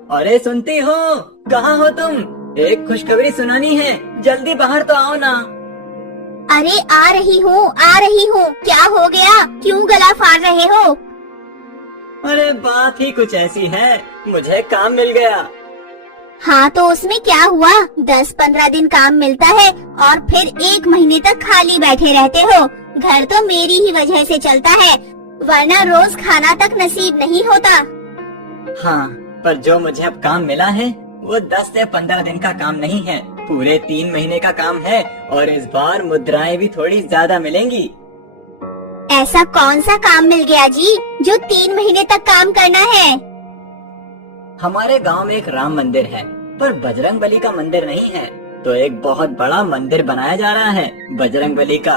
अरे सुनती हो? कहाँ हो तुम? एक खुशखबरी सुनानी है, जल्दी बाहर तो आओ ना। अरे आ रही हूँ आ रही हूँ। क्या हो गया, क्यों गला फाड़ रहे हो? अरे बात ही कुछ ऐसी है, मुझे काम मिल गया। हाँ तो उसमें क्या हुआ? 10-15 दिन काम मिलता है और फिर 1 महीने तक खाली बैठे रहते हो। घर तो मेरी ही वजह से चलता है, वरना रोज खाना तक नसीब नहीं होता। हाँ, पर जो मुझे अब काम मिला है वो 10 से 15 दिन का काम नहीं है, पूरे 3 महीने का काम है। और इस बार मुद्राएं भी थोड़ी ज्यादा मिलेंगी। ऐसा कौन सा काम मिल गया जी, जो 3 महीने तक काम करना है? हमारे गांव में एक राम मंदिर है, पर बजरंग बली का मंदिर नहीं है, तो एक बहुत बड़ा मंदिर बनाया जा रहा है बजरंग बली का।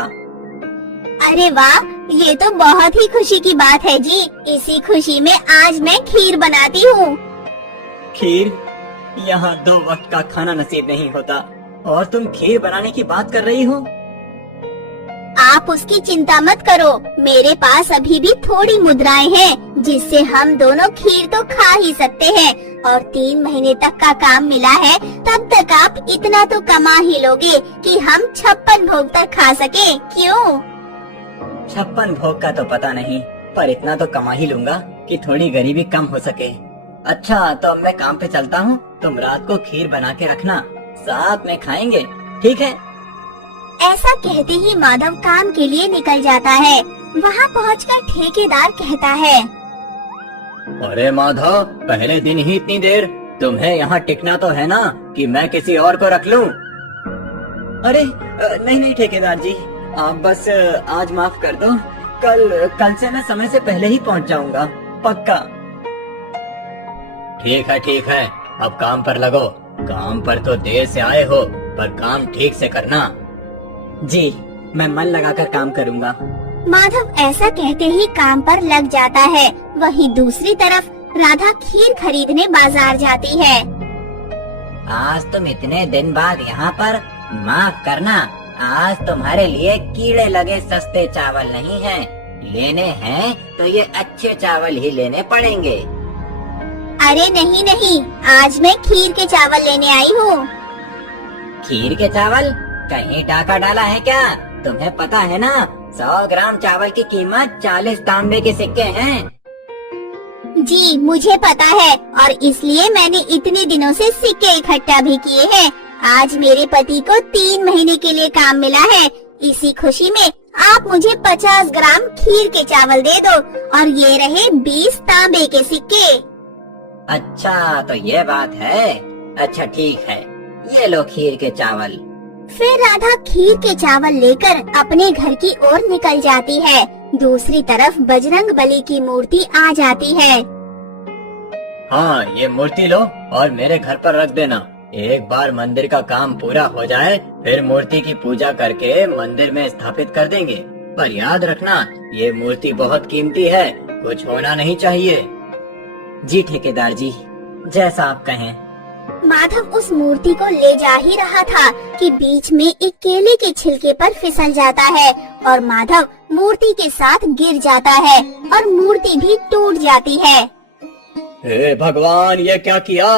अरे वाह, ये तो बहुत ही खुशी की बात है जी। इसी खुशी में आज मैं खीर बनाती हूँ। खीर? यहाँ 2 वक्त का खाना नसीब नहीं होता और तुम खीर बनाने की बात कर रही हो? आप उसकी चिंता मत करो, मेरे पास अभी भी थोड़ी मुद्राएं हैं, जिससे हम दोनों खीर तो खा ही सकते हैं। और 3 महीने तक का काम मिला है, तब तक आप इतना तो कमा ही लोगे कि हम 56 भोग तक खा सके। क्यों? 56 भोग का तो पता नहीं, पर इतना तो कमा ही लूंगा कि थोड़ी गरीबी कम हो सके। अच्छा, तो अब मैं काम पे चलता हूँ, तुम रात को खीर बना के रखना, साथ में खाएंगे, ठीक है? ऐसा कहते ही माधव काम के लिए निकल जाता है। वहाँ पहुँचकर ठेकेदार कहता है, अरे माधव, पहले दिन ही इतनी देर, तुम्हें यहाँ टिकना तो है ना कि मैं किसी और को रख लूं? अरे नहीं नहीं ठेकेदार जी, आप बस आज माफ कर दो, कल से मैं समय से पहले ही पहुँच जाऊंगा, पक्का। ठीक है, अब काम पर लगो। काम पर तो देर से आए हो, पर काम ठीक से करना। जी, मैं मन लगाकर काम करूंगा। माधव ऐसा कहते ही काम पर लग जाता है। वहीं दूसरी तरफ राधा खीर खरीदने बाजार जाती है। आज तुम इतने दिन बाद यहाँ पर? माफ करना, आज तुम्हारे लिए कीड़े लगे सस्ते चावल नहीं हैं। लेने हैं तो ये अच्छे चावल ही लेने पड़ेंगे। अरे नहीं नहीं, आज मैं खीर के चावल लेने आई हूँ। खीर के चावल? कहीं डाका डाला है क्या? तुम्हें पता है ना, 100 ग्राम चावल की कीमत 40 तांबे के सिक्के हैं। जी मुझे पता है, और इसलिए मैंने इतने दिनों से सिक्के इकट्ठा भी किए हैं। आज मेरे पति को 3 महीने के लिए काम मिला है। इसी खुशी में आप मुझे 50 ग्राम खीर के चावल दे दो, और ये रहे 20 तांबे के सिक्के। अच्छा, तो ये बात है। अच्छा ठीक है, ये लो खीर के चावल। फिर राधा खीर के चावल लेकर अपने घर की ओर निकल जाती है। दूसरी तरफ बजरंग बली की मूर्ति आ जाती है। हाँ, ये मूर्ति लो और मेरे घर पर रख देना। एक बार मंदिर का काम पूरा हो जाए, फिर मूर्ति की पूजा करके मंदिर में स्थापित कर देंगे। पर याद रखना, ये मूर्ति बहुत कीमती है, कुछ होना नहीं चाहिए। जी ठेकेदार जी, जैसा आप कहें। माधव उस मूर्ति को ले जा ही रहा था कि बीच में एक केले के छिलके पर फिसल जाता है और माधव मूर्ति के साथ गिर जाता है और मूर्ति भी टूट जाती है। हे भगवान, ये क्या किया?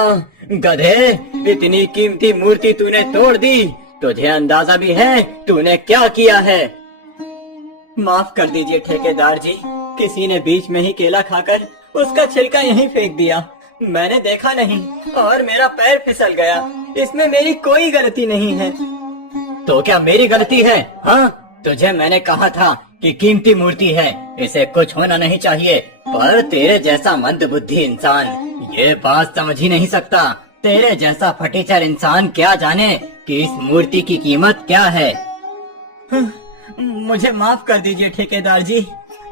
गधे, इतनी कीमती मूर्ति तूने तोड़ दी। तुझे अंदाजा भी है तूने क्या किया है? माफ कर दीजिए ठेकेदार जी, किसी ने बीच में ही केला खाकर उसका छिलका यहीं फेंक दिया। मैंने देखा नहीं और मेरा पैर फिसल गया। इसमें मेरी कोई गलती नहीं है। तो क्या मेरी गलती है? हाँ, तुझे मैंने कहा था कि कीमती मूर्ति है, इसे कुछ होना नहीं चाहिए। पर तेरे जैसा मंदबुद्धि इंसान ये बात समझ ही नहीं सकता। तेरे जैसा फटीचर इंसान क्या जाने कि इस मूर्ति की कीमत क्या है। मुझे माफ कर दीजिए ठेकेदार जी,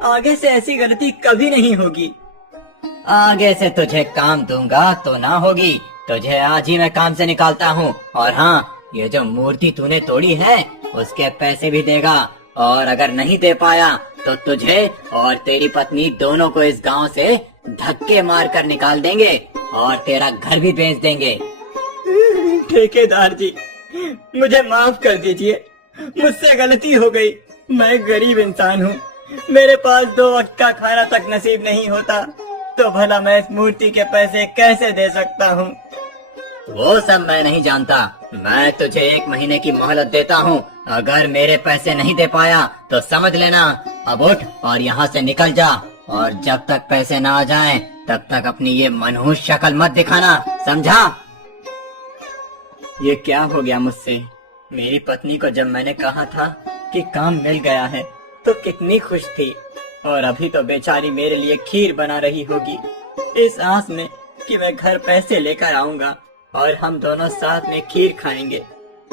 आगे से ऐसी गलती कभी नहीं होगी। आगे से तुझे काम दूंगा तो ना होगी। तुझे आज ही मैं काम से निकालता हूँ। और हाँ, ये जो मूर्ति तूने तोड़ी है उसके पैसे भी देगा, और अगर नहीं दे पाया तो तुझे और तेरी पत्नी दोनों को इस गांव से धक्के मार कर निकाल देंगे और तेरा घर भी बेच देंगे। ठेकेदार जी, मुझे माफ कर दीजिए, मुझसे गलती हो गई। मैं गरीब इंसान हूँ, मेरे पास 2 वक्त का खाना तक नसीब नहीं होता। तो भला मैं इस मूर्ति के पैसे कैसे दे सकता हूँ? वो सब मैं नहीं जानता। मैं तुझे 1 महीने की मोहलत देता हूँ। अगर मेरे पैसे नहीं दे पाया तो समझ लेना, अब उठ और यहाँ से निकल जा, और जब तक पैसे ना आ जाएं, तब तक अपनी ये मनहूस शक्ल मत दिखाना, समझा? ये क्या हो गया मुझसे? मेरी पत्नी को जब मैंने कहा था कि काम मिल गया है तो कितनी खुश थी, और अभी तो बेचारी मेरे लिए खीर बना रही होगी इस आस में कि मैं घर पैसे लेकर आऊंगा और हम दोनों साथ में खीर खाएंगे।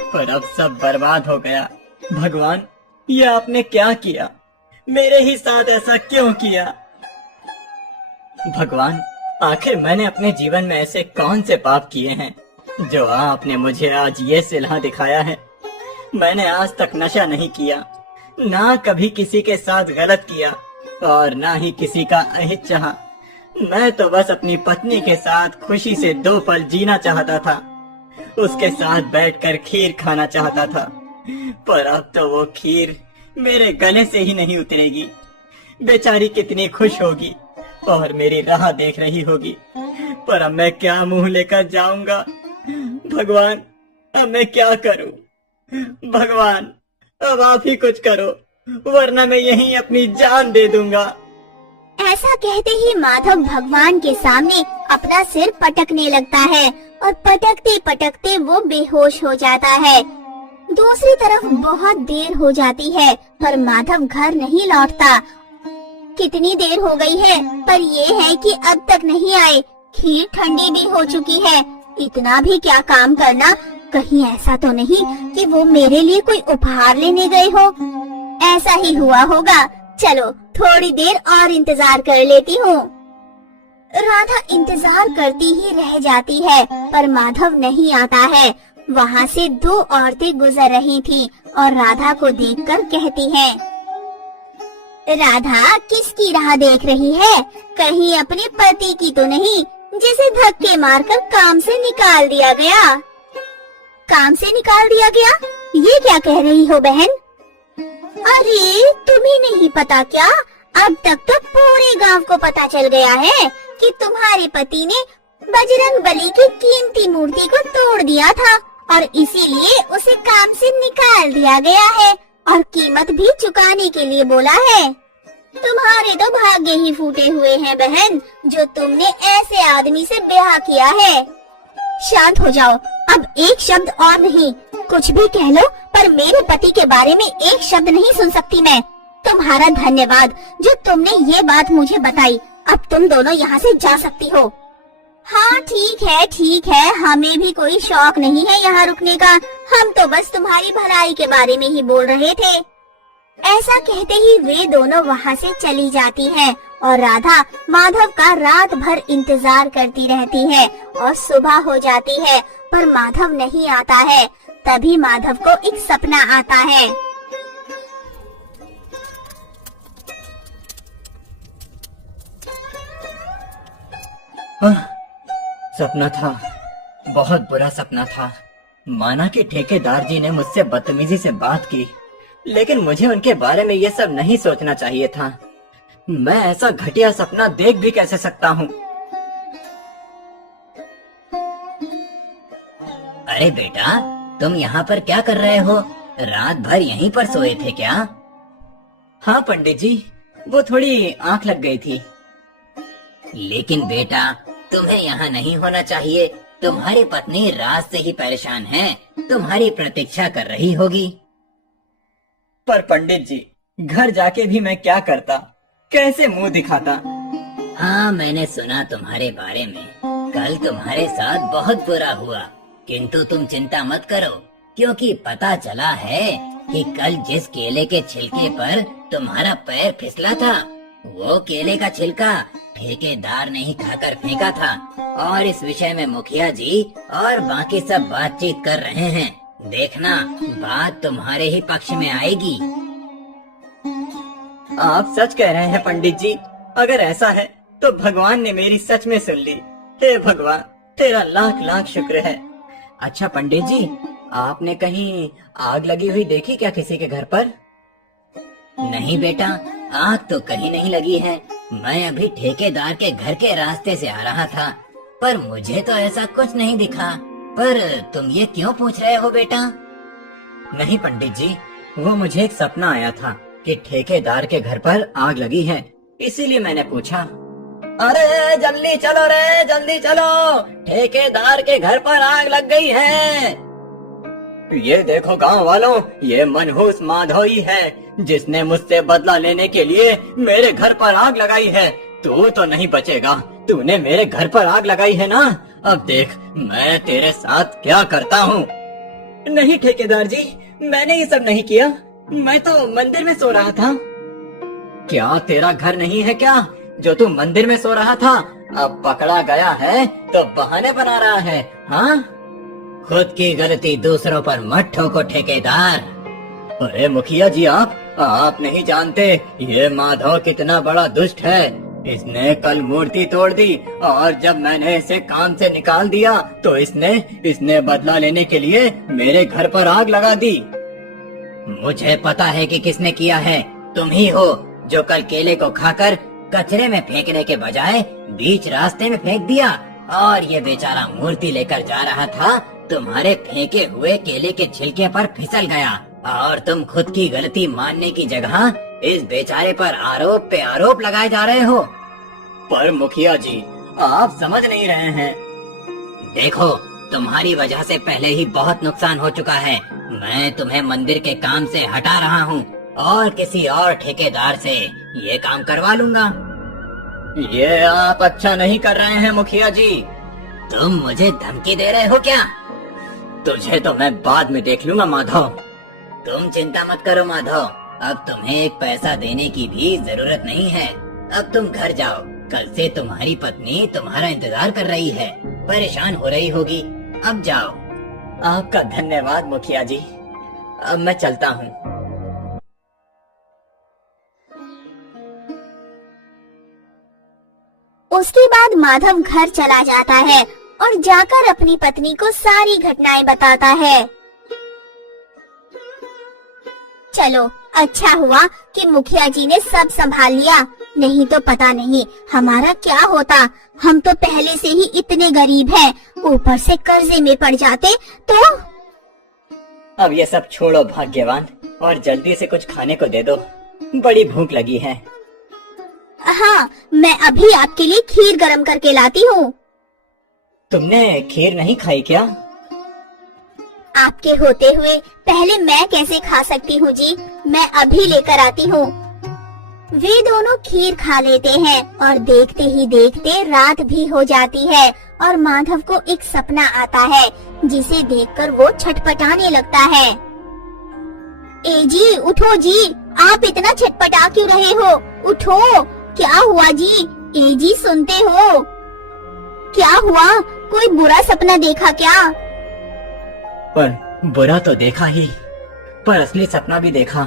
पर अब सब बर्बाद हो गया। भगवान, ये आपने क्या किया? मेरे ही साथ ऐसा क्यों किया? भगवान, आखिर मैंने अपने जीवन में ऐसे कौन से पाप किए हैं जो आपने मुझे आज ये सिला दिखाया है? मैंने आज तक नशा नहीं किया, ना कभी किसी के साथ गलत किया, और ना ही किसी का अहित चाहा। मैं तो बस अपनी पत्नी के साथ खुशी से 2 पल जीना चाहता था, उसके साथ बैठकर खीर खाना चाहता था। पर अब तो वो खीर मेरे गले से ही नहीं उतरेगी। बेचारी कितनी खुश होगी और मेरी राह देख रही होगी। पर अब मैं क्या मुंह लेकर जाऊंगा? भगवान, अब मैं क्या करूं? भगवान, अब आप ही कुछ करो, वरना मैं यहीं अपनी जान दे दूंगा। ऐसा कहते ही माधव भगवान के सामने अपना सिर पटकने लगता है और पटकते पटकते वो बेहोश हो जाता है। दूसरी तरफ बहुत देर हो जाती है पर माधव घर नहीं लौटता। कितनी देर हो गई है पर ये है कि अब तक नहीं आए। खीर ठंडी भी हो चुकी है। इतना भी क्या काम करना, कहीं ऐसा तो नहीं कि वो मेरे लिए कोई उपहार लेने गए हो। ऐसा ही हुआ होगा। चलो थोड़ी देर और इंतजार कर लेती हूँ। राधा इंतजार करती ही रह जाती है पर माधव नहीं आता है। वहाँ से 2 औरतें गुजर रही थी और राधा को देखकर कहती हैं, राधा किसकी राह देख रही है? कहीं अपने पति की तो नहीं, जिसे धक्के मारकर काम से निकाल दिया गया। काम से निकाल दिया गया? ये क्या कह रही हो बहन? अरे तुम्हें नहीं पता क्या? अब तक तो पूरे गांव को पता चल गया है कि तुम्हारे पति ने बजरंग बली की कीमती मूर्ति को तोड़ दिया था और इसीलिए उसे काम से निकाल दिया गया है और कीमत भी चुकाने के लिए बोला है। तुम्हारे तो भाग्य ही फूटे हुए हैं बहन, जो तुमने ऐसे आदमी से ब्याह किया है। शांत हो जाओ, अब एक शब्द और नहीं। कुछ भी कह लो पर मेरे पति के बारे में एक शब्द नहीं सुन सकती मैं। तुम्हारा धन्यवाद जो तुमने ये बात मुझे बताई। अब तुम दोनों यहाँ से जा सकती हो। हाँ ठीक है, हमें भी कोई शौक नहीं है यहाँ रुकने का। हम तो बस तुम्हारी भलाई के बारे में ही बोल रहे थे। ऐसा कहते ही वे दोनों वहाँ से चली जाती हैं और राधा माधव का रात भर इंतजार करती रहती है और सुबह हो जाती है पर माधव नहीं आता है। तभी माधव को एक सपना आता है। सपना था, बहुत बुरा सपना था। माना कि ठेकेदार जी ने मुझसे बदतमीजी से बात की, लेकिन मुझे उनके बारे में ये सब नहीं सोचना चाहिए था। मैं ऐसा घटिया सपना देख भी कैसे सकता हूँ? अरे बेटा, तुम यहाँ पर क्या कर रहे हो? रात भर यहीं पर सोए थे क्या? हाँ पंडित जी, वो थोड़ी आंख लग गई थी। लेकिन बेटा, तुम्हें यहाँ नहीं होना चाहिए। तुम्हारी पत्नी रात से ही परेशान है, तुम्हारी प्रतीक्षा कर रही होगी। पर पंडित जी, घर जाके भी मैं क्या करता, कैसे मुंह दिखाता? हाँ, मैंने सुना तुम्हारे बारे में। कल तुम्हारे साथ बहुत बुरा हुआ, किंतु तुम चिंता मत करो, क्योंकि पता चला है कि कल जिस केले के छिलके पर तुम्हारा पैर फिसला था, वो केले का छिलका ठेकेदार ने ही खाकर फेंका था। और इस विषय में मुखिया जी और बाकी सब बातचीत कर रहे हैं। देखना, बात तुम्हारे ही पक्ष में आएगी। आप सच कह रहे हैं पंडित जी। अगर ऐसा है तो भगवान ने मेरी सच में सुन ली। हे भगवान, तेरा लाख लाख शुक्र है। अच्छा पंडित जी, आपने कहीं आग लगी हुई देखी क्या किसी के घर पर? नहीं बेटा, आग तो कहीं नहीं लगी है। मैं अभी ठेकेदार के घर के रास्ते से आ रहा था, पर मुझे तो ऐसा कुछ नहीं दिखा। पर तुम ये क्यों पूछ रहे हो बेटा? नहीं पंडित जी, वो मुझे एक सपना आया था कि ठेकेदार के घर पर आग लगी है, इसीलिए मैंने पूछा। अरे जल्दी चलो रे, जल्दी चलो, ठेकेदार के घर पर आग लग गई है। ये देखो गांव वालों, ये मनहूस माधव ही है जिसने मुझसे बदला लेने के लिए मेरे घर पर आग लगाई है। तू तो नहीं बचेगा, तूने मेरे घर पर आग लगाई है ना, अब देख मैं तेरे साथ क्या करता हूँ। नहीं ठेकेदार जी, मैंने ये सब नहीं किया, मैं तो मंदिर में सो रहा था। क्या तेरा घर नहीं है क्या जो तू मंदिर में सो रहा था? अब पकड़ा गया है तो बहाने बना रहा है। हाँ, खुद की गलती दूसरों पर मत ठोको ठेकेदार। अरे मुखिया जी, आप नहीं जानते ये माधव कितना बड़ा दुष्ट है। इसने कल मूर्ति तोड़ दी और जब मैंने इसे काम से निकाल दिया तो इसने बदला लेने के लिए मेरे घर पर आग लगा दी। मुझे पता है कि किसने किया है, तुम ही हो जो कल केले को खाकर कचरे में फेंकने के बजाय बीच रास्ते में फेंक दिया, और ये बेचारा मूर्ति लेकर जा रहा था, तुम्हारे फेंके हुए केले के छिलके पर फिसल गया और तुम खुद की गलती मानने की जगह इस बेचारे पर आरोप पे आरोप लगाए जा रहे हो। पर मुखिया जी, आप समझ नहीं रहे हैं। देखो, तुम्हारी वजह से पहले ही बहुत नुकसान हो चुका है। मैं तुम्हें मंदिर के काम से हटा रहा हूँ और किसी और ठेकेदार से ये काम करवा लूंगा। ये आप अच्छा नहीं कर रहे हैं मुखिया जी। तुम मुझे धमकी दे रहे हो क्या? तुझे तो मैं बाद में देख लूंगा माधव। तुम चिंता मत करो माधव, अब तुम्हें एक पैसा देने की भी जरूरत नहीं है। अब तुम घर जाओ, कल से तुम्हारी पत्नी तुम्हारा इंतजार कर रही है, परेशान हो रही होगी। अब जाओ। आपका धन्यवाद मुखिया जी, अब मैं चलता हूँ। उसके बाद माधव घर चला जाता है और जाकर अपनी पत्नी को सारी घटनाएं बताता है। चलो, अच्छा हुआ कि मुखिया जी ने सब संभाल लिया, नहीं तो पता नहीं हमारा क्या होता। हम तो पहले से ही इतने गरीब हैं, ऊपर से कर्जे में पड़ जाते तो। अब ये सब छोड़ो भाग्यवान, और जल्दी से कुछ खाने को दे दो, बड़ी भूख लगी है। हाँ, मैं अभी आपके लिए खीर गरम करके लाती हूँ। तुमने खीर नहीं खाई क्या? आपके होते हुए पहले मैं कैसे खा सकती हूँ जी, मैं अभी लेकर आती हूँ। वे दोनों खीर खा लेते हैं और देखते ही देखते रात भी हो जाती है और माधव को एक सपना आता है जिसे देखकर वो छटपटाने लगता है। ए जी, उठो जी, आप इतना छटपटा क्यों रहे हो? उठो, क्या हुआ जी? ए जी, सुनते हो? क्या हुआ, कोई बुरा सपना देखा क्या? पर बुरा तो देखा ही, पर असली सपना भी देखा।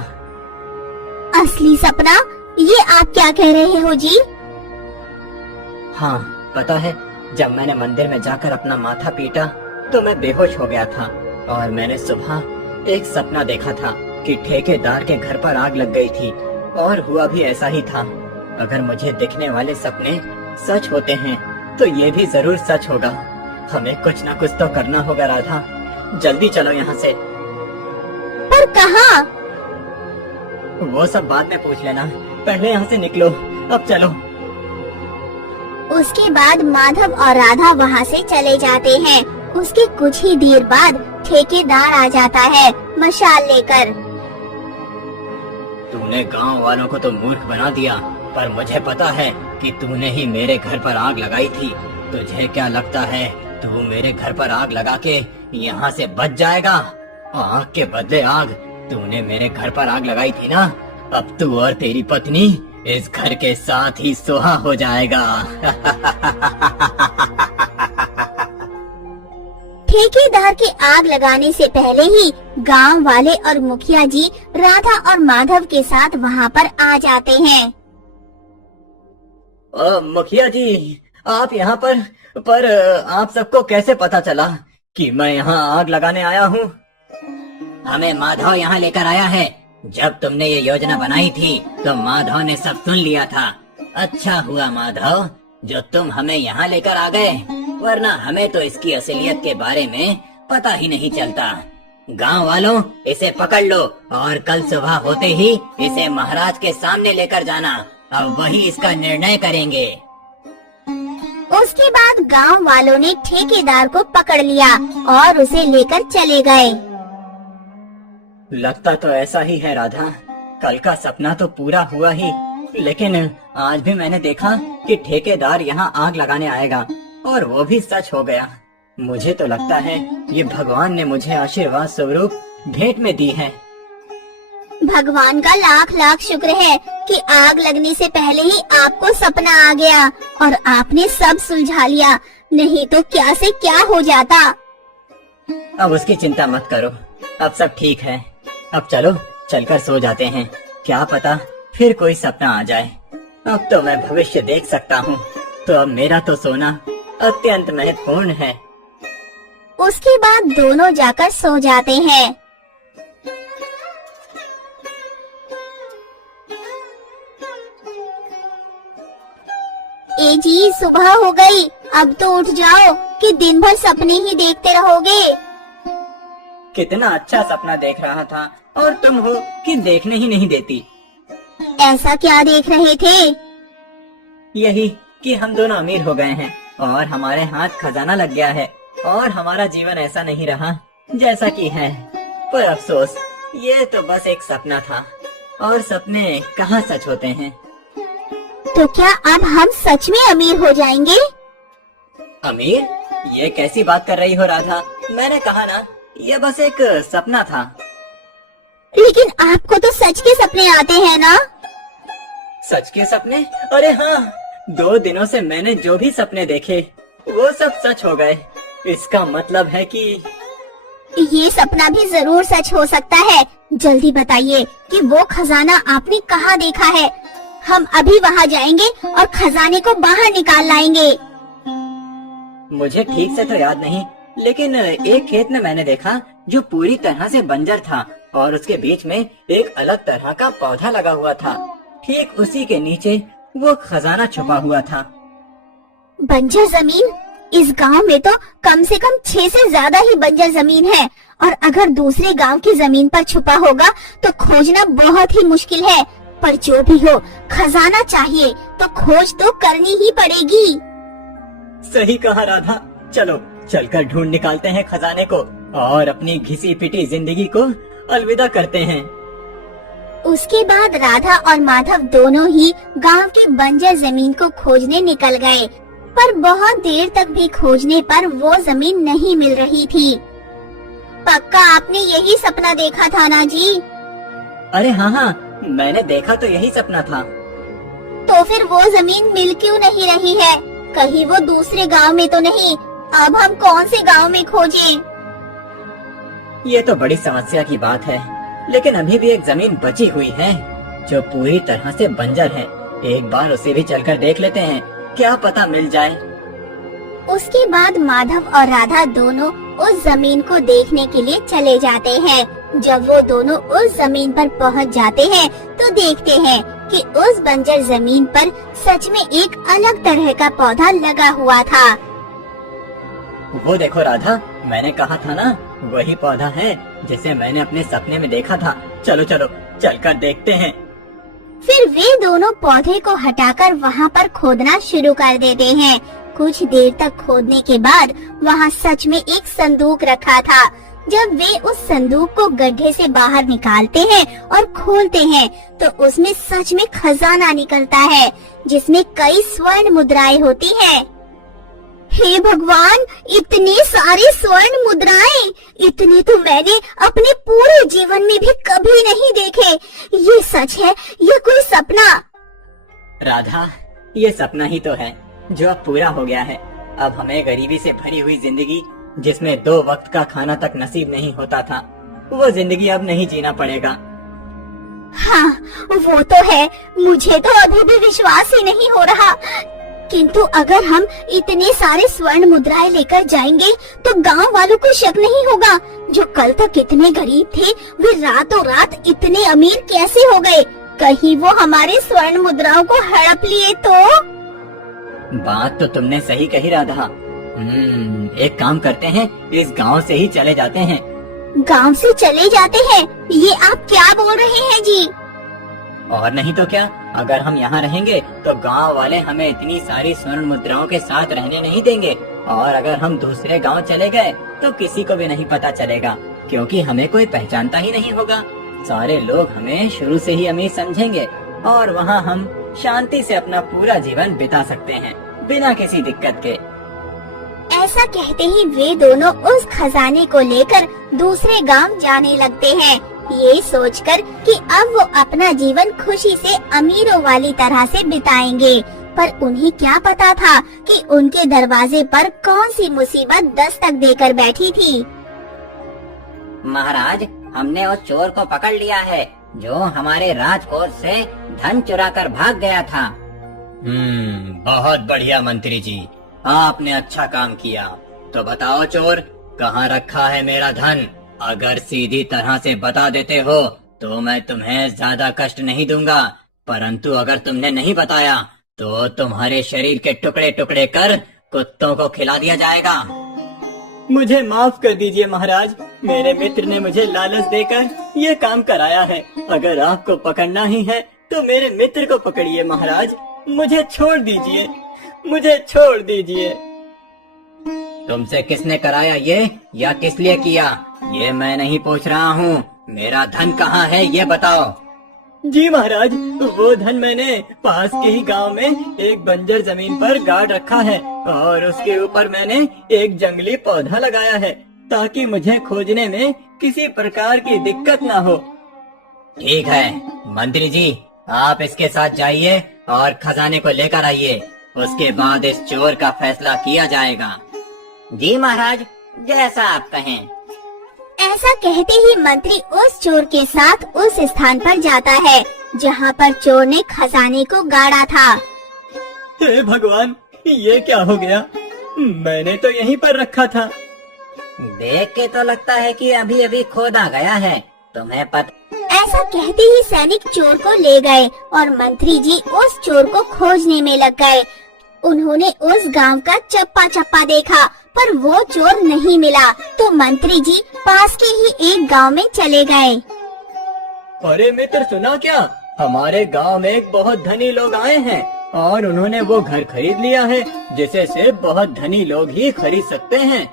असली सपना? ये आप क्या कह रहे हो जी? हाँ, पता है, जब मैंने मंदिर में जाकर अपना माथा पीटा तो मैं बेहोश हो गया था और मैंने सुबह एक सपना देखा था कि ठेकेदार के घर पर आग लग गई थी, और हुआ भी ऐसा ही था। अगर मुझे दिखने वाले सपने सच होते हैं तो ये भी जरूर सच होगा। हमें कुछ न कुछ तो करना होगा राधा, जल्दी चलो यहाँ से। पर कहाँ? वो सब बाद में पूछ लेना, पहले यहाँ से निकलो, अब चलो। उसके बाद माधव और राधा वहाँ से चले जाते हैं। उसके कुछ ही देर बाद ठेकेदार आ जाता है मशाल लेकर। तूने गांव वालों को तो मूर्ख बना दिया, पर मुझे पता है कि तूने ही मेरे घर पर आग लगाई थी। तुझे क्या लगता है तू मेरे घर पर आग लगा के यहाँ से बच जाएगा? आग के बदले आग। तूने मेरे घर पर आग लगाई थी ना, अब तू और तेरी पत्नी इस घर के साथ ही सुहा हो जाएगा। ठेकेदार के आग लगाने से पहले ही गांव वाले और मुखिया जी राधा और माधव के साथ वहाँ पर आ जाते हैं। मुखिया जी, आप यहाँ पर आप सबको कैसे पता चला कि मैं यहाँ आग लगाने आया हूँ? हमें माधव यहाँ लेकर आया है। जब तुमने ये योजना बनाई थी तो माधव ने सब सुन लिया था। अच्छा हुआ माधव जो तुम हमें यहाँ लेकर आ गए, वरना हमें तो इसकी असलियत के बारे में पता ही नहीं चलता। गांव वालों, इसे पकड़ लो और कल सुबह होते ही इसे महाराज के सामने लेकर जाना। अब वही इसका निर्णय करेंगे। उसके बाद गांव वालों ने ठेकेदार को पकड़ लिया और उसे लेकर चले गए। लगता तो ऐसा ही है राधा, कल का सपना तो पूरा हुआ ही, लेकिन आज भी मैंने देखा कि ठेकेदार यहाँ आग लगाने आएगा और वो भी सच हो गया। मुझे तो लगता है ये भगवान ने मुझे आशीर्वाद स्वरूप भेंट में दी है। भगवान का लाख लाख शुक्र है कि आग लगने से पहले ही आपको सपना आ गया और आपने सब सुलझा लिया, नहीं तो क्या से क्या हो जाता। अब उसकी चिंता मत करो, अब सब ठीक है। अब चलो चलकर सो जाते हैं, क्या पता फिर कोई सपना आ जाए। अब तो मैं भविष्य देख सकता हूँ, तो अब मेरा तो सोना अत्यंत महत्वपूर्ण है। उसके बाद दोनों जाकर सो जाते हैं। ए जी, सुबह हो गई, अब तो उठ जाओ कि दिन भर सपने ही देखते रहोगे। कितना अच्छा सपना देख रहा था और तुम हो कि देखने ही नहीं देती। ऐसा क्या देख रहे थे? यही कि हम दोनों अमीर हो गए हैं और हमारे हाथ खजाना लग गया है और हमारा जीवन ऐसा नहीं रहा जैसा कि है। पर अफसोस, ये तो बस एक सपना था और सपने कहाँ सच होते हैं। तो क्या अब हम सच में अमीर हो जाएंगे? अमीर? ये कैसी बात कर रही हो राधा? मैंने कहा ना, ये बस एक सपना था। लेकिन आपको तो सच के सपने आते हैं ना? सच के सपने? अरे हाँ, 2 दिनों से मैंने जो भी सपने देखे वो सब सच हो गए। इसका मतलब है कि ये सपना भी जरूर सच हो सकता है। जल्दी बताइए कि वो खजाना आपने कहाँ देखा है। हम अभी वहाँ जाएंगे और खजाने को बाहर निकाल लाएंगे। मुझे ठीक से तो याद नहीं, लेकिन एक खेत में मैंने देखा जो पूरी तरह से बंजर था और उसके बीच में एक अलग तरह का पौधा लगा हुआ था। ठीक उसी के नीचे वो खजाना छुपा हुआ था। बंजर जमीन? इस गांव में तो कम से कम 6 से ज्यादा ही बंजर जमीन है, और अगर दूसरे गांव की जमीन पर छुपा होगा तो खोजना बहुत ही मुश्किल है। पर जो भी हो, खजाना चाहिए तो खोज तो करनी ही पड़ेगी। सही कहा राधा, चलो चलकर ढूंढ निकालते हैं खजाने को और अपनी घिसी पिटी जिंदगी को अलविदा करते हैं। उसके बाद राधा और माधव दोनों ही गांव की बंजर जमीन को खोजने निकल गए, पर बहुत देर तक भी खोजने पर वो जमीन नहीं मिल रही थी। पक्का आपने यही सपना देखा था ना जी? अरे हाँ, मैंने देखा तो यही सपना था। तो फिर वो जमीन मिल क्यों नहीं रही है? कहीं वो दूसरे गांव में तो नहीं? अब हम कौन से गांव में खोजें? ये तो बड़ी समस्या की बात है, लेकिन अभी भी एक जमीन बची हुई है जो पूरी तरह से बंजर है। एक बार उसे भी चलकर देख लेते हैं, क्या पता मिल जाए। उसके बाद माधव और राधा दोनों उस जमीन को देखने के लिए चले जाते हैं। जब वो दोनों उस जमीन पर पहुंच जाते हैं तो देखते हैं कि उस बंजर जमीन पर सच में एक अलग तरह का पौधा लगा हुआ था। वो देखो राधा, मैंने कहा था ना, वही पौधा है जिसे मैंने अपने सपने में देखा था। चलो चलो चलकर देखते हैं। फिर वे दोनों पौधे को हटाकर वहाँ पर खोदना शुरू कर देते हैं। कुछ देर तक खोदने के बाद वहाँ सच में एक संदूक रखा था। जब वे उस संदूक को गड्ढे से बाहर निकालते हैं और खोलते हैं तो उसमें सच में खजाना निकलता है, जिसमें कई स्वर्ण मुद्राएं होती हैं। हे भगवान, इतने सारे स्वर्ण मुद्राएं! इतने तो मैंने अपने पूरे जीवन में भी कभी नहीं देखे। ये सच है या कोई सपना? राधा, ये सपना ही तो है जो अब पूरा हो गया है। अब हमें गरीबी से भरी हुई जिंदगी, जिसमें 2 वक्त का खाना तक नसीब नहीं होता था, वो जिंदगी अब नहीं जीना पड़ेगा। हाँ, वो तो है। मुझे तो अभी भी विश्वास ही नहीं हो रहा। किंतु अगर हम इतने सारे स्वर्ण मुद्राएं लेकर जाएंगे तो गांव वालों को शक नहीं होगा। जो कल तक इतने गरीब थे वे रातों रात इतने अमीर कैसे हो गए? कहीं वो हमारे स्वर्ण मुद्राओं को हड़प लिए तो? बात तो तुमने सही कही राधा। एक काम करते हैं, इस गांव से ही चले जाते हैं। गांव से चले जाते हैं? ये आप क्या बोल रहे हैं जी? और नहीं तो क्या, अगर हम यहाँ रहेंगे तो गांव वाले हमें इतनी सारी स्वर्ण मुद्राओं के साथ रहने नहीं देंगे, और अगर हम दूसरे गांव चले गए तो किसी को भी नहीं पता चलेगा, क्योंकि हमें कोई पहचानता ही नहीं होगा। सारे लोग हमें शुरू से ही अमीर समझेंगे और वहाँ हम शांति से अपना पूरा जीवन बिता सकते हैं बिना किसी दिक्कत के। ऐसा कहते ही वे दोनों उस खजाने को लेकर दूसरे गांव जाने लगते हैं, ये सोचकर कि अब वो अपना जीवन खुशी से अमीरों वाली तरह से बिताएंगे। पर उन्हें क्या पता था कि उनके दरवाजे पर कौन सी मुसीबत दस्तक देकर बैठी थी। महाराज, हमने उस चोर को पकड़ लिया है जो हमारे राजकोष से धन चुरा कर भाग गया था। बहुत बढ़िया मंत्री जी, आपने अच्छा काम किया। तो बताओ चोर, कहाँ रखा है मेरा धन? अगर सीधी तरह से बता देते हो तो मैं तुम्हें ज्यादा कष्ट नहीं दूंगा, परंतु अगर तुमने नहीं बताया तो तुम्हारे शरीर के टुकड़े टुकड़े कर कुत्तों को खिला दिया जाएगा। मुझे माफ कर दीजिए महाराज, मेरे मित्र ने मुझे लालच देकर ये काम कराया है। अगर आपको पकड़ना ही है तो मेरे मित्र को पकड़िए महाराज, मुझे छोड़ दीजिए, मुझे छोड़ दीजिए। तुमसे किसने कराया ये, या किस लिए किया, ये मैं नहीं पूछ रहा हूँ। मेरा धन कहाँ है ये बताओ। जी महाराज, वो धन मैंने पास के ही गांव में एक बंजर जमीन पर गाड़ रखा है, और उसके ऊपर मैंने एक जंगली पौधा लगाया है ताकि मुझे खोजने में किसी प्रकार की दिक्कत ना हो। ठीक है मंत्री जी, आप इसके साथ जाइए और खजाने को लेकर आइए, उसके बाद इस चोर का फैसला किया जाएगा। जी महाराज, जैसा आप कहें। ऐसा कहते ही मंत्री उस चोर के साथ उस स्थान पर जाता है जहाँ पर चोर ने खजाने को गाड़ा था। हे भगवान, ये क्या हो गया? मैंने तो यहीं पर रखा था। देख के तो लगता है कि अभी अभी खोदा गया है, तुम्हें पता। ऐसा कहते ही सैनिक चोर को ले गए और मंत्री जी उस चोर को खोजने में लग गए। उन्होंने उस गांव का चप्पा चप्पा देखा पर वो चोर नहीं मिला, तो मंत्री जी पास के ही एक गांव में चले गए। अरे मित्र, सुना क्या? हमारे गांव में एक बहुत धनी लोग आए हैं और उन्होंने वो घर खरीद लिया है जिसे सिर्फ बहुत धनी लोग ही खरीद सकते हैं।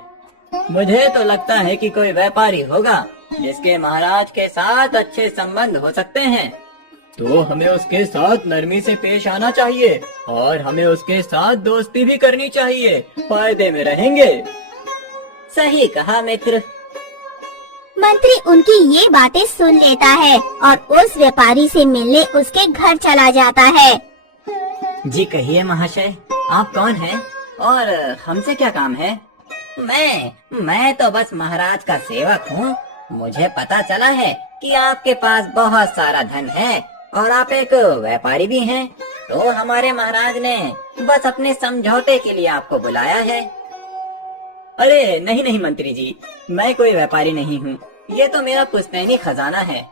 मुझे तो लगता है कि कोई व्यापारी होगा जिसके महाराज के साथ अच्छे संबंध हो सकते हैं, तो हमें उसके साथ नरमी से पेश आना चाहिए और हमें उसके साथ दोस्ती भी करनी चाहिए, फायदे में रहेंगे। सही कहा मित्र। मंत्री उनकी ये बातें सुन लेता है और उस व्यापारी से मिलने उसके घर चला जाता है। जी कहिए महाशय, आप कौन हैं और हमसे क्या काम है? मैं तो बस महाराज का सेवक हूँ। मुझे पता चला है कि आपके पास बहुत सारा धन है और आप एक व्यापारी भी हैं, तो हमारे महाराज ने बस अपने समझौते के लिए आपको बुलाया है। अरे नहीं नहीं मंत्री जी, मैं कोई व्यापारी नहीं हूँ। ये तो मेरा पुश्तैनी खजाना है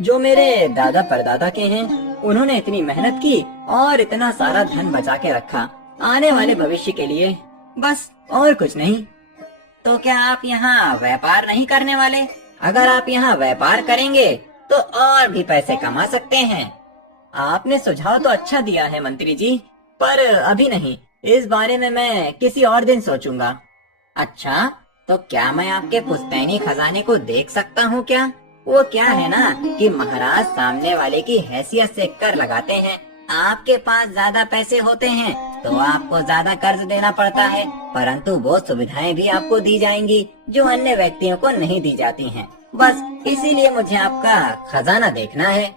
जो मेरे दादा परदादा के हैं। उन्होंने इतनी मेहनत की और इतना सारा धन बचा के रखा आने वाले भविष्य के लिए, बस और कुछ नहीं। तो क्या आप यहाँ व्यापार नहीं करने वाले? अगर आप यहाँ व्यापार करेंगे तो और भी पैसे कमा सकते हैं। आपने सुझाव तो अच्छा दिया है मंत्री जी, पर अभी नहीं, इस बारे में मैं किसी और दिन सोचूंगा। अच्छा, तो क्या मैं आपके पुश्तैनी खजाने को देख सकता हूँ क्या? वो क्या है ना कि महाराज सामने वाले की हैसियत से कर लगाते हैं। आपके पास ज्यादा पैसे होते हैं तो आपको ज्यादा कर्ज देना पड़ता है, परंतु वो सुविधाएं भी आपको दी जाएंगी जो अन्य व्यक्तियों को नहीं दी जाती हैं। बस इसीलिए मुझे आपका खजाना देखना है।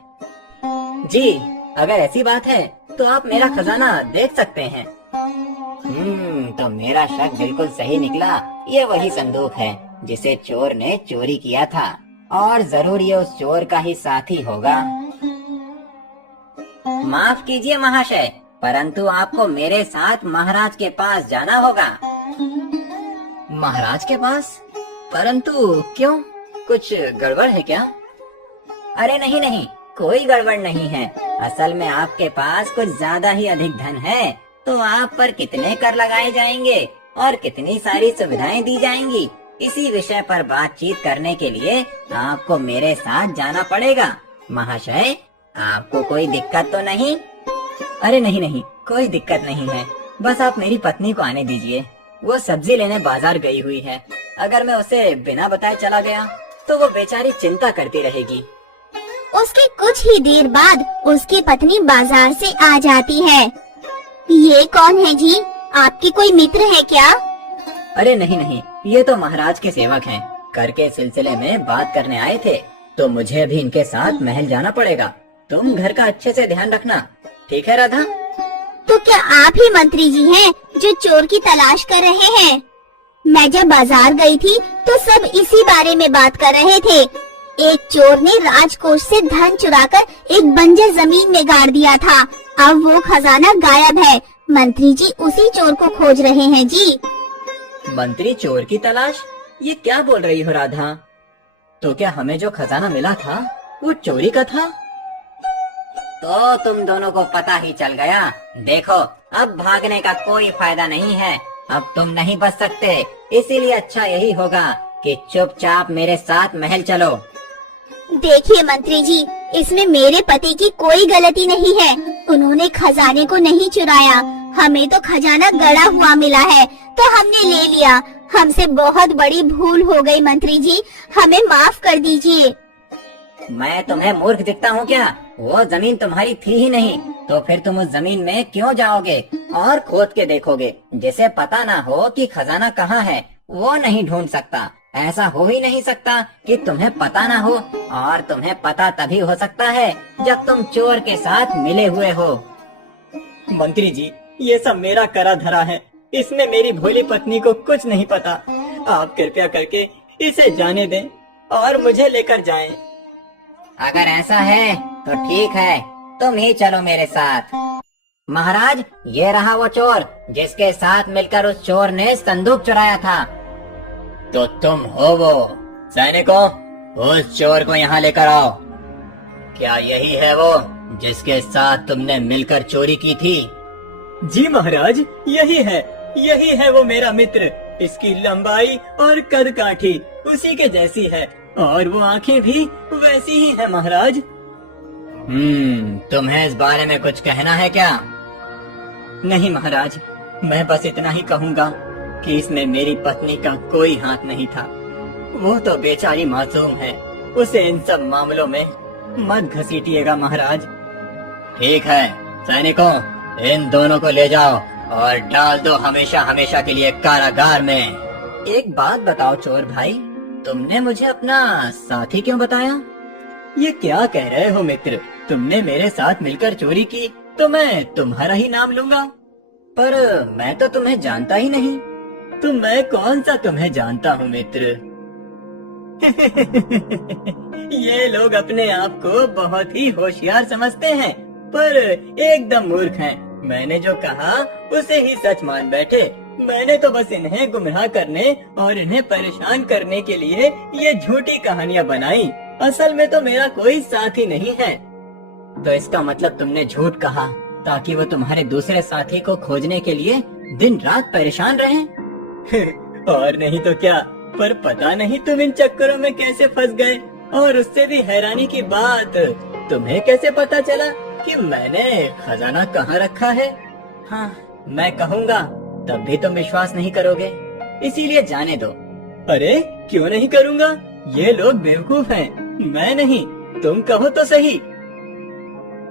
जी, अगर ऐसी बात है तो आप मेरा खजाना देख सकते हैं। तो मेरा शक बिल्कुल सही निकला। ये वही संदूक है जिसे चोर ने चोरी किया था, और जरूर ये उस चोर का ही साथी होगा। माफ कीजिए महाशय, परंतु आपको मेरे साथ महाराज के पास जाना होगा। महाराज के पास? परंतु क्यों? कुछ गड़बड़ है क्या? अरे नहीं नहीं, कोई गड़बड़ नहीं है। असल में आपके पास कुछ ज्यादा ही अधिक धन है, तो आप पर कितने कर लगाए जाएंगे और कितनी सारी सुविधाएं दी जाएंगी, इसी विषय पर बातचीत करने के लिए आपको मेरे साथ जाना पड़ेगा। महाशय, आपको कोई दिक्कत तो नहीं? अरे नहीं नहीं, कोई दिक्कत नहीं है। बस आप मेरी पत्नी को आने दीजिए। वो सब्जी लेने बाजार गई हुई है। अगर मैं उसे बिना बताए चला गया तो वो बेचारी चिंता करती रहेगी। उसके कुछ ही देर बाद उसकी पत्नी बाजार से आ जाती है। ये कौन है जी? आपके कोई मित्र है क्या? अरे नहीं नहीं, ये तो महाराज के सेवक हैं। कर के सिलसिले में बात करने आए थे, तो मुझे अभी इनके साथ महल जाना पड़ेगा। तुम घर का अच्छे से ध्यान रखना, ठीक है राधा? तो क्या आप ही मंत्री जी हैं जो चोर की तलाश कर रहे हैं? मैं जब बाजार गई थी तो सब इसी बारे में बात कर रहे थे। एक चोर ने राजकोष से धन चुराकर एक बंजर जमीन में गाड़ दिया था। अब वो खजाना गायब है। मंत्री जी उसी चोर को खोज रहे हैं जी। मंत्री चोर की तलाश? ये क्या बोल रही हो राधा? तो क्या हमें जो खजाना मिला था वो चोरी का था? तो तुम दोनों को पता ही चल गया। देखो, अब भागने का कोई फायदा नहीं है। अब तुम नहीं बच सकते, इसीलिए अच्छा यही होगा कि चुपचाप मेरे साथ महल चलो। देखिए मंत्री जी, इसमें मेरे पति की कोई गलती नहीं है। उन्होंने खजाने को नहीं चुराया। हमें तो खजाना गड़ा हुआ मिला है, तो हमने ले लिया। हमसे बहुत बड़ी भूल हो गई मंत्री जी, हमें माफ कर दीजिए। मैं तुम्हें मूर्ख दिखता हूँ क्या? वो जमीन तुम्हारी थी ही नहीं, तो फिर तुम उस जमीन में क्यों जाओगे और खोद के देखोगे? जिसे पता ना हो कि खजाना कहाँ है, वो नहीं ढूंढ सकता। ऐसा हो ही नहीं सकता कि तुम्हें पता ना हो, और तुम्हें पता तभी हो सकता है जब तुम चोर के साथ मिले हुए हो। मंत्री जी, ये सब मेरा करा धरा है। इसमें मेरी भोली पत्नी को कुछ नहीं पता। आप कृपया करके इसे जाने दें और मुझे लेकर जाएं। अगर ऐसा है तो ठीक है, तुम ही चलो मेरे साथ। महाराज, ये रहा वो चोर जिसके साथ मिलकर उस चोर ने संदूक चुराया था। तो तुम हो वो? सैनिकों, उस चोर को यहाँ लेकर आओ। क्या यही है वो जिसके साथ तुमने मिलकर चोरी की थी? जी महाराज, यही है वो मेरा मित्र। इसकी लंबाई और कद काठी उसी के जैसी है, और वो आंखें भी वैसी ही है महाराज। तुम्हें इस बारे में कुछ कहना है क्या? नहीं महाराज, मैं बस इतना ही कहूँगा कि इसमें मेरी पत्नी का कोई हाथ नहीं था। वो तो बेचारी मासूम है, उसे इन सब मामलों में मत घसीटिएगा महाराज। ठीक है सैनिकों, इन दोनों को ले जाओ और डाल दो हमेशा हमेशा के लिए कारागार में। एक बात बताओ चोर भाई, तुमने मुझे अपना साथी क्यों बताया? ये क्या कह रहे हो मित्र? तुमने मेरे साथ मिलकर चोरी की तो मैं तुम्हारा ही नाम लूंगा। पर मैं तो तुम्हें जानता ही नहीं। तो मैं कौन सा तुम्हें जानता हूँ मित्र? ये लोग अपने आप को बहुत ही होशियार समझते हैं, पर एकदम मूर्ख हैं। मैंने जो कहा उसे ही सच मान बैठे। मैंने तो बस इन्हें गुमराह करने और इन्हें परेशान करने के लिए ये झूठी कहानियाँ बनाई। असल में तो मेरा कोई साथी नहीं है। तो इसका मतलब तुमने झूठ कहा ताकि वो तुम्हारे दूसरे साथी को खोजने के लिए दिन रात परेशान रहे? और नहीं तो क्या। पर पता नहीं तुम इन चक्करों में कैसे फंस गए। और उससे भी हैरानी की बात, तुम्हें कैसे पता चला कि मैंने खजाना कहाँ रखा है? हाँ, मैं कहूँगा तब भी तुम विश्वास नहीं करोगे, इसीलिए जाने दो। अरे क्यों नहीं करूँगा? ये लोग बेवकूफ हैं, मैं नहीं। तुम कहो तो सही।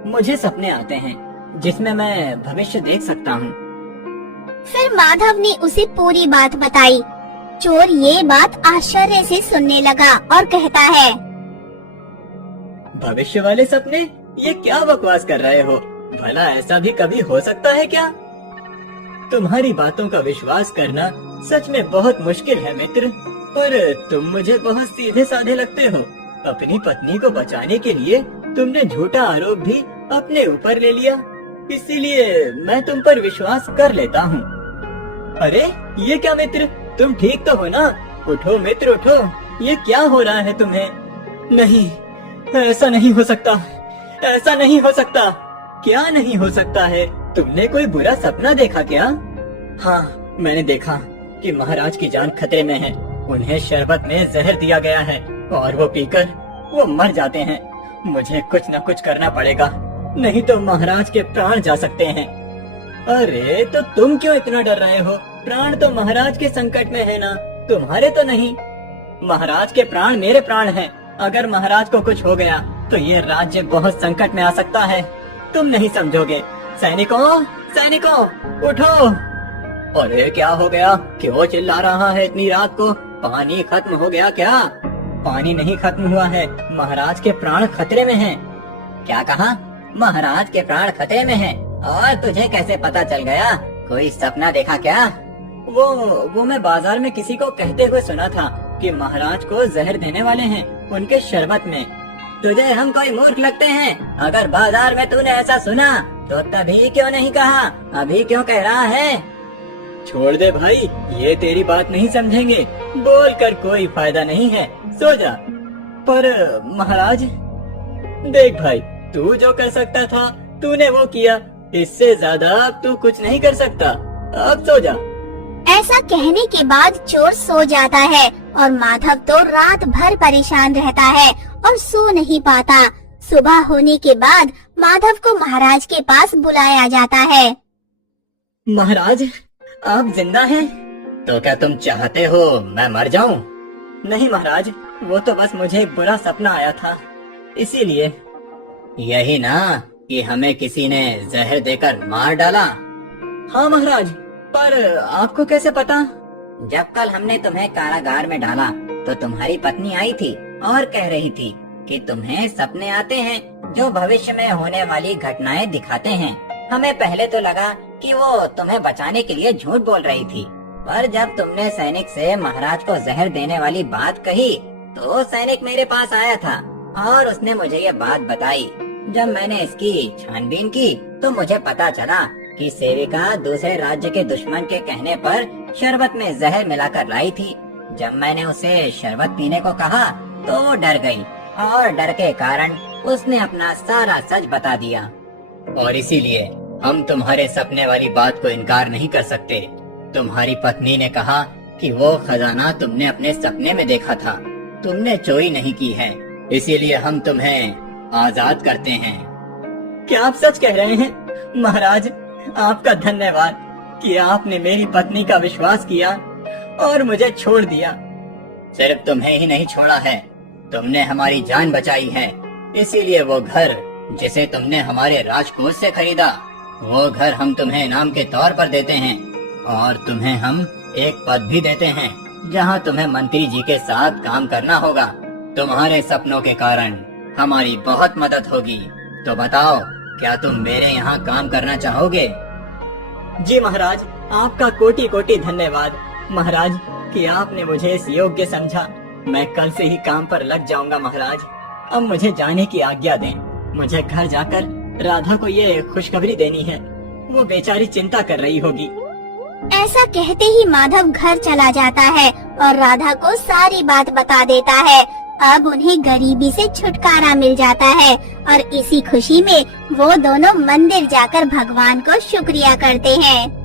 मुझे सपने आते हैं जिसमें मैं भविष्य देख सकता हूँ। फिर माधव ने उसे पूरी बात बताई। चोर ये बात आश्चर्य से सुनने लगा और कहता है, भविष्य वाले सपने? ये क्या बकवास कर रहे हो? भला ऐसा भी कभी हो सकता है क्या? तुम्हारी बातों का विश्वास करना सच में बहुत मुश्किल है मित्र। पर तुम मुझे बहुत सीधे साधे लगते हो। अपनी पत्नी को बचाने के लिए तुमने झूठा आरोप भी अपने ऊपर ले लिया, इसीलिए मैं तुम पर विश्वास कर लेता हूँ। अरे ये क्या मित्र, तुम ठीक तो हो ना? उठो मित्र उठो, ये क्या हो रहा है तुम्हें? नहीं, ऐसा नहीं हो सकता। ऐसा नहीं हो सकता। क्या नहीं हो सकता है? तुमने कोई बुरा सपना देखा क्या? हाँ, मैंने देखा कि महाराज की जान खतरे में है। उन्हें शरबत में जहर दिया गया है और वो पीकर वो मर जाते हैं। मुझे कुछ न कुछ करना पड़ेगा, नहीं तो महाराज के प्राण जा सकते हैं। अरे तो तुम क्यों इतना डर रहे हो? प्राण तो महाराज के संकट में है ना, तुम्हारे तो नहीं। महाराज के प्राण मेरे प्राण हैं। अगर महाराज को कुछ हो गया तो ये राज्य बहुत संकट में आ सकता है। तुम नहीं समझोगे। सैनिकों, सैनिकों, उठो। अरे क्या हो गया? क्यों चिल्ला रहा है इतनी रात को? पानी खत्म हो गया क्या? पानी नहीं खत्म हुआ है, महाराज के प्राण खतरे में हैं। क्या कहा? महाराज के प्राण खतरे में हैं? और तुझे कैसे पता चल गया? कोई सपना देखा क्या? वो मैं बाजार में किसी को कहते हुए सुना था कि महाराज को जहर देने वाले हैं उनके शरबत में। तुझे हम कोई मूर्ख लगते हैं? अगर बाजार में तूने ऐसा सुना तो तभी क्यों नहीं कहा? अभी क्यों कह रहा है? छोड़ दे भाई, ये तेरी बात नहीं समझेंगे। बोल कर कोई फायदा नहीं है, सो जा। पर महाराज, देख भाई, तू जो कर सकता था तूने वो किया। इससे ज्यादा अब तू कुछ नहीं कर सकता। अब सो जा। ऐसा कहने के बाद चोर सो जाता है और माधव तो रात भर परेशान रहता है और सो नहीं पाता। सुबह होने के बाद माधव को महाराज के पास बुलाया जाता है। महाराज, आप जिंदा हैं? तो क्या तुम चाहते हो मैं मर जाऊं? नहीं महाराज, वो तो बस मुझे एक बुरा सपना आया था, इसीलिए। यही ना कि हमें किसी ने जहर देकर मार डाला? हाँ महाराज, पर आपको कैसे पता? जब कल हमने तुम्हें कारागार में डाला तो तुम्हारी पत्नी आई थी और कह रही थी कि तुम्हें सपने आते हैं जो भविष्य में होने वाली घटनाएं दिखाते हैं। हमें पहले तो लगा कि वो तुम्हें बचाने के लिए झूठ बोल रही थी, पर जब तुमने सैनिक से महाराज को जहर देने वाली बात कही तो सैनिक मेरे पास आया था और उसने मुझे ये बात बताई। जब मैंने इसकी छानबीन की तो मुझे पता चला कि सेविका दूसरे राज्य के दुश्मन के कहने पर शरबत में जहर मिलाकर लाई थी। जब मैंने उसे शरबत पीने को कहा तो वो डर गई और डर के कारण उसने अपना सारा सच बता दिया। और इसीलिए हम तुम्हारे सपने वाली बात को इनकार नहीं कर सकते। तुम्हारी पत्नी ने कहा कि वो खजाना तुमने अपने सपने में देखा था, तुमने चोरी नहीं की है, इसीलिए हम तुम्हें आजाद करते हैं। क्या आप सच कह रहे हैं? महाराज, आपका धन्यवाद कि आपने मेरी पत्नी का विश्वास किया और मुझे छोड़ दिया। सिर्फ तुम्हें ही नहीं छोड़ा है, तुमने हमारी जान बचाई है। इसीलिए वो घर जिसे तुमने हमारे राजकोष से खरीदा, वो घर हम तुम्हें इनाम के तौर पर देते हैं और तुम्हें हम एक पद भी देते हैं जहां तुम्हें मंत्री जी के साथ काम करना होगा। तुम्हारे सपनों के कारण हमारी बहुत मदद होगी। तो बताओ, क्या तुम मेरे यहाँ काम करना चाहोगे? जी महाराज, आपका कोटि कोटि धन्यवाद महाराज कि आपने मुझे इस योग्य समझा। मैं कल से ही काम पर लग जाऊंगा महाराज। अब मुझे जाने की आज्ञा दें। मुझे घर जाकर राधा को ये खुशखबरी देनी है, वो बेचारी चिंता कर रही होगी। ऐसा कहते ही माधव घर चला जाता है और राधा को सारी बात बता देता है। अब उन्हें गरीबी से छुटकारा मिल जाता है और इसी खुशी में वो दोनों मंदिर जाकर भगवान को शुक्रिया करते हैं।